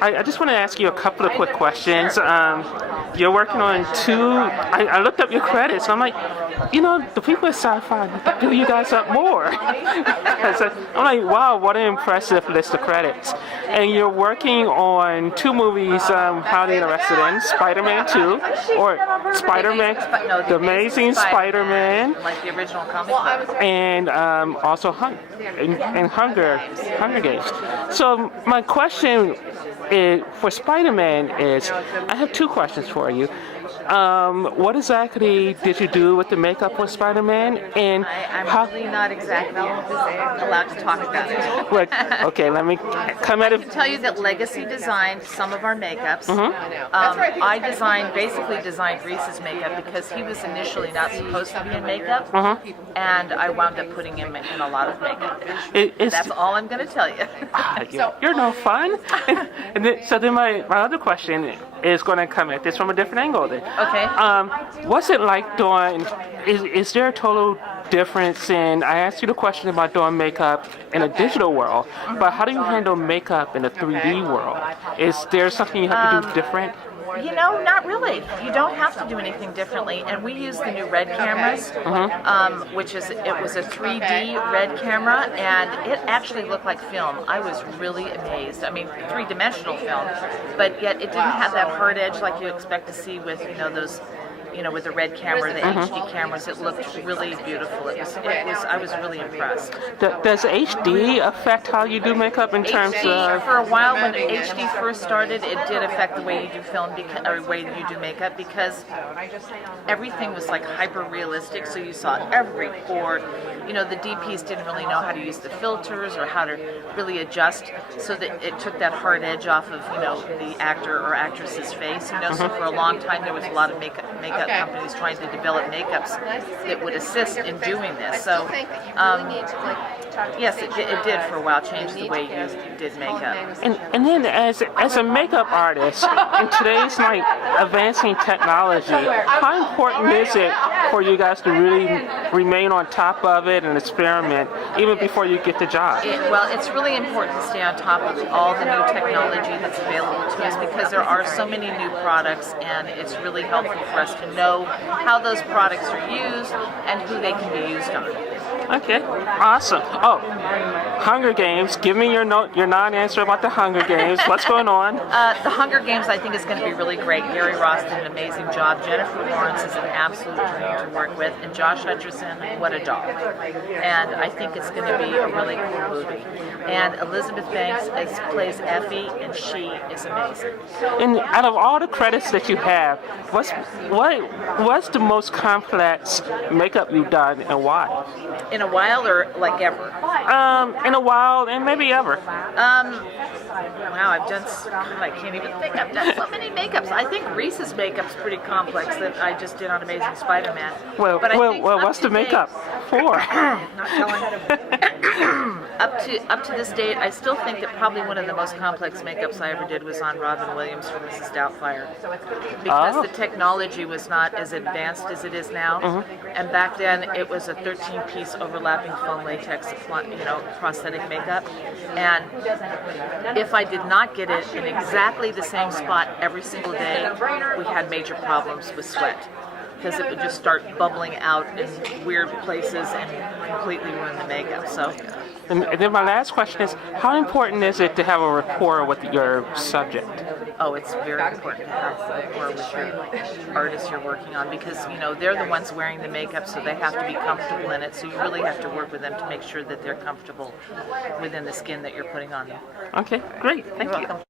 I just want to ask you a couple of quick questions. You're working on two. I looked up your credits. And I'm like, the people at SyFy do you guys up more. I'm like, wow, what an impressive list of credits. And you're working on two movies I'm highly interested in: Spider-Man 2, or Spider-Man, The Amazing Spider-Man, like the original comic book. and also Hunger Games. So my question for Spider-Man is, I have two questions for you. What exactly did you do with the makeup for Spider-Man, and I'm really not exactly allowed to talk about it. Okay, let me come at it. I can tell you that Legacy designed some of our makeups. Mm-hmm. I basically designed Reese's makeup because he was initially not supposed to be in makeup, and I wound up putting him in a lot of makeup. That's all I'm going to tell you. You're no fun. So then my other question is going to come at this from a different angle then. Okay. What's it like doing, is there a total difference in, I asked you the question about doing makeup in a digital world, but how do you handle makeup in a 3D world? Is there something you have to do different? Not really. You don't have to do anything differently. And we use the new red cameras, it was a 3D red camera, and it actually looked like film. I was really amazed. I mean, three-dimensional film, but yet it didn't have that hard edge like you expect to see with, those, with the red camera, the HD cameras. It looked really beautiful. I was really impressed. Does HD affect how you do makeup in terms of? For a while, when HD first started, it did affect the way you do film or way you do makeup, because everything was like hyper realistic. So you saw every pore. The DPs didn't really know how to use the filters or how to really adjust, so that it took that hard edge off of the actor or actress's face. So for a long time there was a lot of makeup companies trying to develop makeups that would assist in doing this. So yes, it did for a while change the way you did makeup. And then as a makeup artist in today's advancing technology, how important is it for you guys to really remain on top of it and experiment even before you get the job? It's really important to stay on top of all the new technology that's available to us, because there are so many new products, and it's really helpful for us to know how those products are used and who they can be used on. Okay, awesome. Oh, Hunger Games. Give me your non-answer about the Hunger Games. What's going on? The Hunger Games, I think, is going to be really great. Gary Ross did an amazing job. Jennifer Lawrence is an absolute dream to work with, and Josh Hutcherson, what a dog. And I think it's going to be a really cool movie. And Elizabeth Banks plays Effie, and she is amazing. And out of all the credits that you have, what's the most complex makeup you've done, and why? In a while, or like ever? In a while, and maybe ever. Wow, I can't even think. I've done so many makeups. I think Reese's makeup's pretty complex that I just did on Amazing Spider-Man. Well, what's the makeup for? Not telling. Up to this date, I still think that probably one of the most complex makeups I ever did was on Robin Williams for Mrs. Doubtfire, because the technology was not as advanced as it is now, and back then it was a 13-piece overlapping foam latex, prosthetic makeup, and if I did not get it in exactly the same spot every single day, we had major problems with sweat, because it would just start bubbling out in weird places and completely ruin the makeup. So. And then my last question is, how important is it to have a rapport with your subject? Oh, it's very important to have rapport with your artists you're working on, because they're the ones wearing the makeup, so they have to be comfortable in it. So you really have to work with them to make sure that they're comfortable within the skin that you're putting on them. Okay, great. Thank you.